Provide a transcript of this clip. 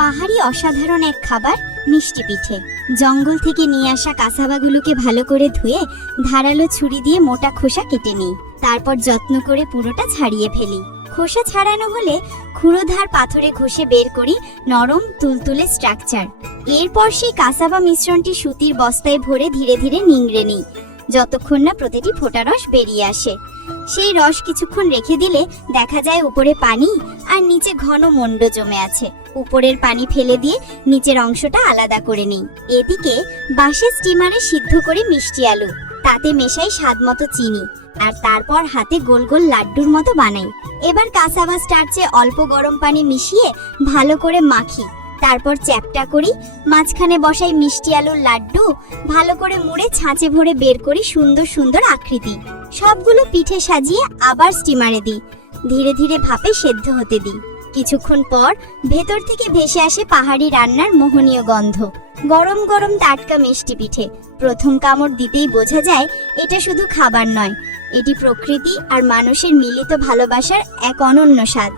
পাহাড়ি অসাধারণ এক খাবার মিষ্টি পিঠে। জঙ্গল থেকে নিয়ে আসা কাসাবাগুলোকে ভালো করে ধুয়ে ধারালো ছুরি দিয়ে মোটা খোসা কেটে নিই। তারপর যত্ন করে পুরোটা ছাড়িয়ে ফেলি। খোসা ছাড়ানো হলে ক্ষুরোধার পাথরে ঘষে বের করি নরম তুলতুলে স্ট্রাকচার। এরপর সেই কাসাবা মিশ্রণটি সুতির বস্তায় ভরে ধীরে ধীরে নিংড়ে নিই, যতক্ষণ না প্রতিটি ফোঁটা রস বেরিয়ে আসে। সেই রস কিছুক্ষণ রেখে দিলে দেখা যায় উপরে পানি আর নিচে ঘন মন্ড জমে আছে। উপরের পানি ফেলে দিয়ে নিচের অংশটা আলাদা করে নিই। এদিকে বাঁশের স্টিমারে সিদ্ধ করে মিষ্টি আলু, তাতে মেশাই স্বাদমতো চিনি, আর তারপর হাতে গোল গোল লাড্ডুর মতো বানাই। এবার কাসাবা স্টার্চে অল্প গরম পানি মিশিয়ে ভালো করে মাখি। তারপর চ্যাপটা করি, মাঝখানে বসাই মিষ্টি আলুর লাড্ডু, ভালো করে মুড়ে ছাঁচে ভরে বের করি সুন্দর সুন্দর আকৃতি। সবগুলো পিঠে সাজিয়ে আবার স্টিমারে দিই, ধীরে ধীরে ভাপে সেদ্ধ হতে দিই। কিছুক্ষণ পর ভেতর থেকে ভেসে আসে পাহাড়ি রান্নার মোহনীয় গন্ধ। গরম গরম টাটকা মিষ্টি পিঠে। প্রথম কামড় দিতেই বোঝা যায় এটা শুধু খাবার নয়, এটি প্রকৃতি আর মানুষের মিলিত ভালোবাসার এক অনন্য স্বাদ।